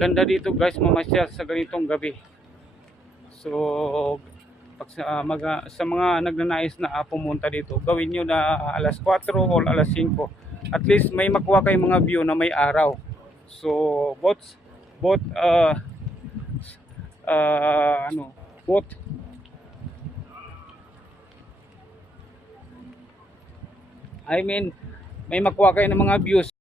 Ganda dito guys mamasyal sa ganitong gabi. So pag sa mga nagnanais na pumunta dito, gawin nyo na alas 4 o alas 5. At least may makuha kayong mga view na may araw. So both ano, both I mean may makuha kayo ng mga views